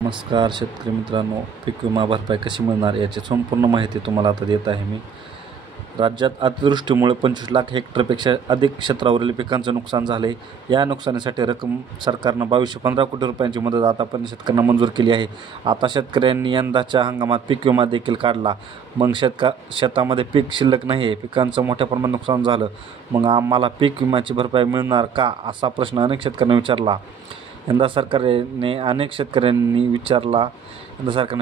नमस्कार शेतकरी मित्रांनो, पीक विमा भरपाई कशी मिळणार याची संपूर्ण माहिती तुम्हाला आता देत आहे मी. राज्यात अतिवृष्टीमुळे 25 लाख हेक्टरपेक्षा अधिक क्षेत्रावरील पिकांचं नुकसान झाले. या नुकसानीसाठी रक्कम सरकारनं 2215 कोटी रुपयांची मदत आतापर्यंत शेतकऱ्यांना मंजूर केली आहे. आता शेतकऱ्यांनी यंदाच्या हंगामात पीक विमा देखील काढला. मग शेतामध्ये पीक शिल्लक नाही आहे, पिकांचं मोठ्या प्रमाणात नुकसान झालं, मग आम्हाला पीक विम्याची भरपाई मिळणार का, असा प्रश्न अनेक शेतकऱ्यांनी विचारला. यंदा सरकारने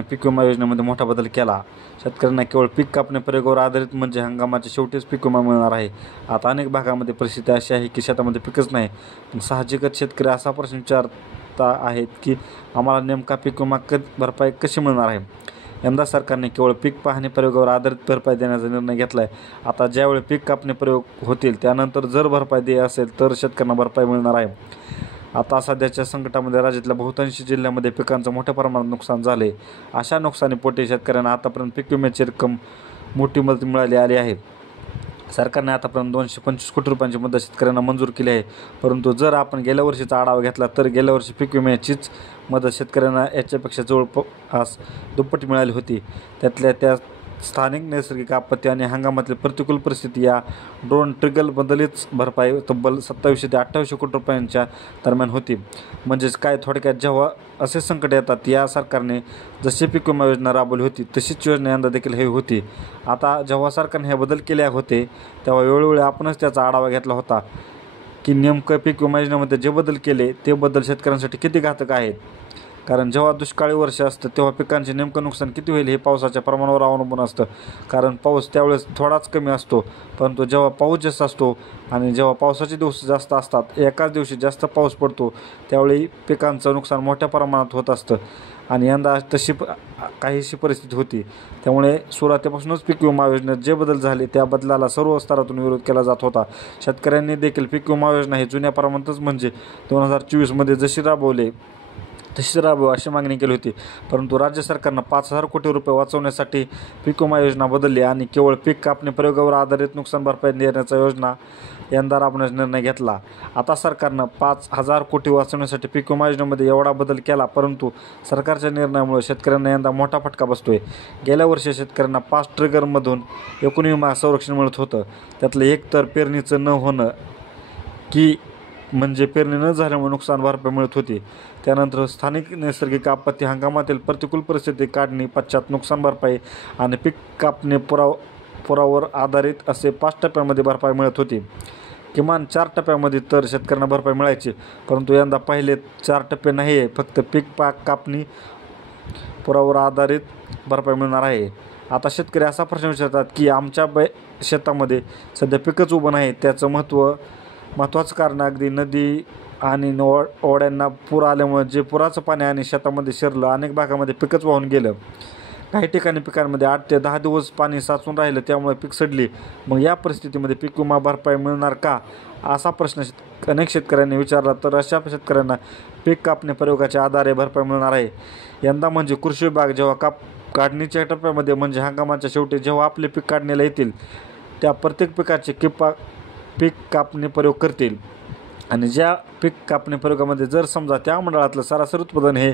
पीक विमा योजनेमध्ये मोठा बदल केला. शेतकऱ्यांना केवळ पीक कापणी प्रयोगावर आधारित म्हणजे हंगामाच्या शेवटीच पीक विमा मिळणार आहे. आता अनेक भागामध्ये परिस्थिती अशी आहे की शेतामध्ये पिकच नाही. पण साहजिकच शेतकरी असा प्रश्न विचारता आहेत की आम्हाला नेमका पीक विमा भरपाई कशी मिळणार आहे. यंदा सरकारने केवळ पीक पाहणी प्रयोगावर आधारित भरपाई देण्याचा निर्णय घेतला आहे. आता ज्यावेळी पीक कापणी प्रयोग होतील त्यानंतर जर भरपाई देय असेल तर शेतकऱ्यांना भरपाई मिळणार आहे. आता सध्याच्या संकटामध्ये राज्यातल्या बहुतांशी जिल्ह्यामध्ये पिकांचं मोठ्या प्रमाणात नुकसान झाले. अशा नुकसानीपोटी शेतकऱ्यांना आतापर्यंत पीक विम्याची रक्कम मोठी मदत मिळाली आहे. सरकारने आतापर्यंत 225 कोटी रुपयांची मदत शेतकऱ्यांना मंजूर केली आहे. परंतु जर आपण गेल्या वर्षीचा आढावा घेतला तर गेल्या वर्षी पीक विम्याचीच मदत शेतकऱ्यांना याच्यापेक्षा जवळपास दुप्पट मिळाली होती. त्यात स्थानिक नैसर्गिक आपत्ती आणि हंगामातील प्रतिकूल परिस्थिती या ड्रोन ट्रिगरबद्दलच भरपाई तब्बल 2700 ते 2800 कोटी रुपयांच्या दरम्यान होती. म्हणजेच काय, थोडक्यात जेव्हा असे संकट येतात, या सरकारने जशी पीक विमा योजना राबवली होती तशीच योजना यंदा देखील हवी होती. आता जेव्हा सरकारने हे बदल केले होते तेव्हा वेळोवेळी आपणच त्याचा आढावा घेतला होता की नेमकं पीक विमा योजनेमध्ये जे बदल केले ते बदल शेतकऱ्यांसाठी किती घातक आहेत. कारण जेव्हा दुष्काळी वर्ष असतं तेव्हा पिकांचे नेमकं नुकसान किती होईल हे पावसाच्या प्रमाणावर अवलंबून असतं. कारण पाऊस त्यावेळेस थोडाच कमी असतो, परंतु जेव्हा पाऊस जास्त असतो आणि जेव्हा पावसाचे दिवस जास्त असतात, एकाच दिवशी जास्त पाऊस पडतो, त्यावेळी पिकांचं नुकसान मोठ्या प्रमाणात होत असतं. आणि यंदा तशी काहीशी परिस्थिती होती. त्यामुळे सुरुवातीपासूनच पीक विमा योजनेत जे बदल झाले त्या बदलाला सर्व स्तरातून विरोध केला जात होता. शेतकऱ्यांनी देखील पीक विमा योजना ही जुन्या प्रमाणातच म्हणजे 2024मध्ये जशी राबवली तशीच राबवा अशी मागणी केली होती. परंतु राज्य सरकारनं 5000 कोटी रुपये वाचवण्यासाठी पीक विमा योजना बदलली आणि केवळ पीक कापणी प्रयोगावर आधारित नुकसान भरपाई देण्याचा योजना यंदा राबवण्याचा निर्णय घेतला. आता सरकारनं 5000 कोटी वाचवण्यासाठी पीक विमा योजनेमध्ये एवढा बदल केला, परंतु सरकारच्या निर्णयामुळे शेतकऱ्यांना यंदा मोठा फटका बसतोय. गेल्या वर्षी शेतकऱ्यांना 5 ट्रिगरमधून एकूण विमा संरक्षण मिळत होतं. त्यातलं एक तर पेरणीचं न होणं की म्हणजे पेरणी न झाल्यामुळे नुकसान भरपाई मिळत होती. त्यानंतर स्थानिक नैसर्गिक आपत्ती, हंगामातील प्रतिकूल परिस्थिती, काढणी पश्चात नुकसान भरपाई आणि पीक कापणी पुरावर आधारित असे 5 टप्प्यांमध्ये भरपाई मिळत होती. किमान 4 टप्प्यामध्ये तर शेतकऱ्यांना भरपाई मिळायची. परंतु यंदा पहिले 4 टप्पे नाही आहे, फक्त पीक कापणी पुरावर आधारित भरपाई मिळणार आहे. आता शेतकरी असा प्रश्न विचारतात की आमच्या शेतामध्ये सध्या पिकच उभं नाही. त्याचं महत्त्वाचं कारण अगदी नदी आणि ओढ्यांना पूर आल्यामुळे जे पुराचं पाणी आणि शेतामध्ये शिरलं, अनेक भागामध्ये पिकच वाहून गेलं. काही ठिकाणी पिकांमध्ये 8 ते 10 दिवस पाणी साचून राहिलं, त्यामुळे पीक सडली. मग या परिस्थितीमध्ये पीक विमा भरपाई मिळणार का, असा प्रश्न अनेक शेतकऱ्यांनी विचारला. तर अशा शेतकऱ्यांना पीक कापणी प्रयोगाच्या आधारे भरपाई मिळणार आहे. यंदा म्हणजे कृषी विभाग जेव्हा काढणीच्या टप्प्यामध्ये म्हणजे हंगामाच्या शेवटी जेव्हा आपले पीक काढणीला येतील त्या प्रत्येक पिकाचे पीक कापणी प्रयोग करतील. आणि ज्या पीक कापणी प्रयोगामध्ये जर समजा त्या मंडळातलं सरासरी उत्पादन हे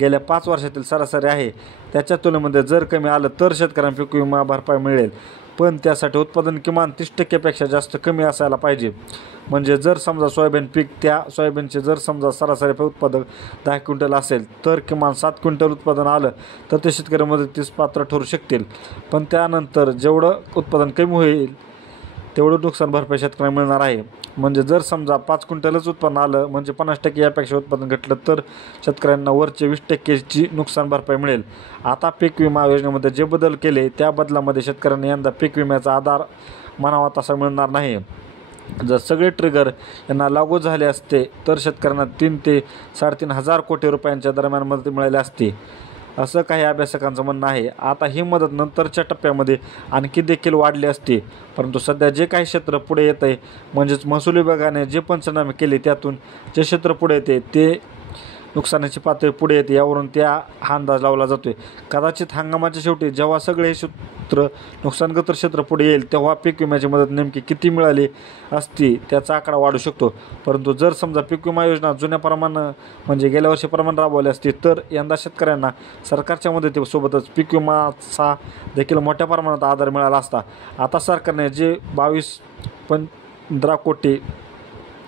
गेल्या 5 वर्षातील सरासरी आहे त्याच्या तुलनेमध्ये जर कमी आलं तर शेतकऱ्यांना पीक विमा भरपाई मिळेल. पण त्यासाठी उत्पादन किमान 30% जास्त कमी असायला पाहिजे. म्हणजे जर समजा सोयाबीन पीक, त्या सोयाबीनचे जर समजा सरासरी उत्पादन 10 क्विंटल असेल तर किमान 7 क्विंटल उत्पादन आलं तर ते शेतकरी मदतीस पात्र ठरू शकतील. पण त्यानंतर जेवढं उत्पादन कमी होईल तेवढं नुकसान भरपाई शेतकऱ्यांना मिळणार आहे. म्हणजे जर समजा 5 क्विंटलच उत्पन्न आलं म्हणजे 50% यापेक्षा उत्पादन घटलं तर शेतकऱ्यांना वरचे 20%ची नुकसान भरपाई मिळेल. आता पीक विमा योजनेमध्ये जे बदल केले त्या बदलामध्ये शेतकऱ्यांना यंदा पीक विम्याचा आधार म्हणावा तसा मिळणार नाही. जर सगळे ट्रिगर यांना लागू झाले असते तर शेतकऱ्यांना 3 ते 3.5 कोटी रुपयांच्या दरम्यान मदत मिळाली असती, असं काही अभ्यासकांचं म्हणणं आहे. आता ही मदत नंतरच्या टप्प्यामध्ये आणखी देखील वाढली असती. परंतु सध्या जे काही क्षेत्र पुढे येत आहे म्हणजेच महसूल विभागाने जे पंचनामे केले त्यातून जे क्षेत्र पुढे येते ते नुकसानाची पातळी पुढे येते. यावरून हा अंदाज लावला जातोय. कदाचित हंगामाच्या शेवटी जेव्हा सगळे हे सूत्र नुकसानग्रस्त क्षेत्र पुढे येईल तेव्हा पीक विम्याची मदत नेमकी किती मिळाली असती त्याचा आकडा वाढू शकतो. परंतु जर समजा पीक विमा योजना जुन्या प्रमाणे म्हणजे गेल्या वर्षीप्रमाणे राबवली असती तर यंदा शेतकऱ्यांना सरकारच्या मदतीसोबतच पीक विमाचा देखील मोठ्या प्रमाणात आधार मिळाला असता. आता सरकारने जे 2215 कोटी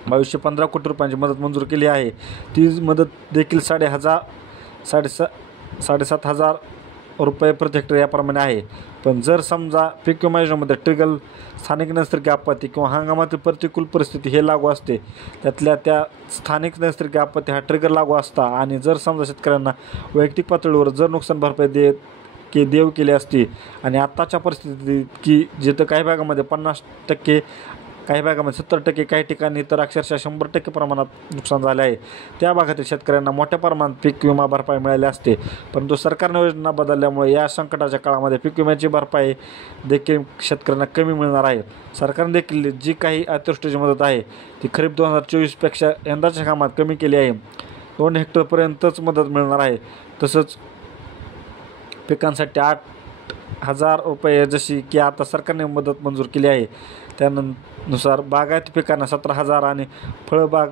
रुपयांची मदत मंजूर केली आहे ती मदत देखील 7,500 रुपये प्रति हेक्टर याप्रमाणे आहे. पण जर समजा पीक विमा योजनेमध्ये ट्रिगर, स्थानिक नैसर्गिक आपत्ती किंवा हंगामातील प्रतिकूल परिस्थिती हे लागू असते, त्या स्थानिक नैसर्गिक आपत्ती हा ट्रिगर लागू असता आणि जर समजा शेतकऱ्यांना वैयक्तिक पातळीवर जर नुकसान भरपाई देऊ केली असती आणि आत्ताच्या परिस्थितीत की जिथं काही भागामध्ये 50%, काही भागामध्ये 70%, काही ठिकाणी तर अक्षरशः 100% प्रमाणात नुकसान झाले आहे, त्या भागातील शेतकऱ्यांना मोठ्या प्रमाणात पीक विमा भरपाई मिळाली असते. परंतु सरकारने योजना बदलल्यामुळे या संकटाच्या काळामध्ये पीक विम्याची भरपाई देखील शेतकऱ्यांना कमी मिळणार आहे. सरकारने देखील जी काही अतिवृष्टीची मदत आहे ती खरीप 2024पेक्षा यंदाच्या कामात कमी केली आहे. 2 हेक्टरपर्यंतच मदत मिळणार आहे. तसंच पिकांसाठी 8,000 रुपये जशी की आता सरकारने मदत मंजूर केली आहे त्यानुसार बागायती पिकांना 17,000 आणि फळबाग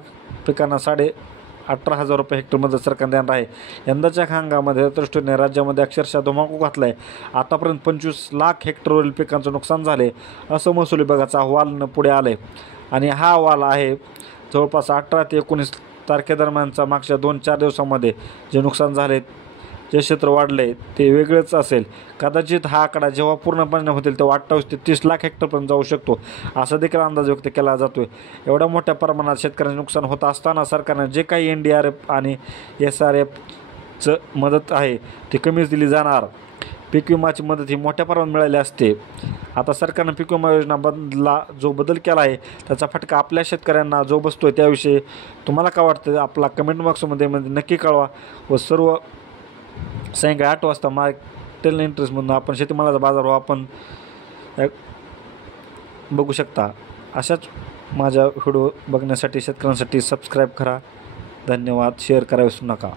पिकांना 18,500 रुपये हेक्टर मदत सरकारने देणार आहे. यंदाच्या हंगामामध्ये अतिवृष्टीने राज्यामध्ये अक्षरशः धुमाकूळ घातला आहे. आतापर्यंत 25 लाख हेक्टरवरील पिकांचं नुकसान झाले असं महसूल विभागाचा अहवाल पुढे आलं आहे. आणि हा अहवाल आहे जवळपास 18 ते 19 तारखेदरम्यानचा. मागच्या 2-4 दिवसांमध्ये जे नुकसान झाले, जे क्षेत्र वाढले ते वेगळंच असेल. कदाचित हा आकडा जेव्हा पूर्णपणे होतील तेव्हा 28 ते 30 लाख हेक्टरपर्यंत जाऊ शकतो असा देखील अंदाज व्यक्त केला जातो आहे. एवढ्या मोठ्या प्रमाणात शेतकऱ्यांचे नुकसान होत असताना सरकारने जे काही NDRF आणि SRFचं मदत आहे ती कमीच दिली जाणार. पीक विमाची मदत ही मोठ्या प्रमाणात मिळाली असते. आता सरकारनं पीक विमा योजना जो बदल केला आहे त्याचा फटका आपल्या शेतकऱ्यांना जो बसतो आहे त्याविषयी तुम्हाला काय वाटतं आपला कमेंट बॉक्समध्ये नक्की कळवा. व सर्व सायंकाळी 8 वाजता मार्केट इंटरेस्टमधून आपण शेतीमालाचा बाजारभाव आपण बघू शकता. अशाच माझ्या व्हिडिओ बघण्यासाठी शेतकऱ्यांसाठी सबस्क्राईब करा. धन्यवाद. शेअर करायला विसरू नका.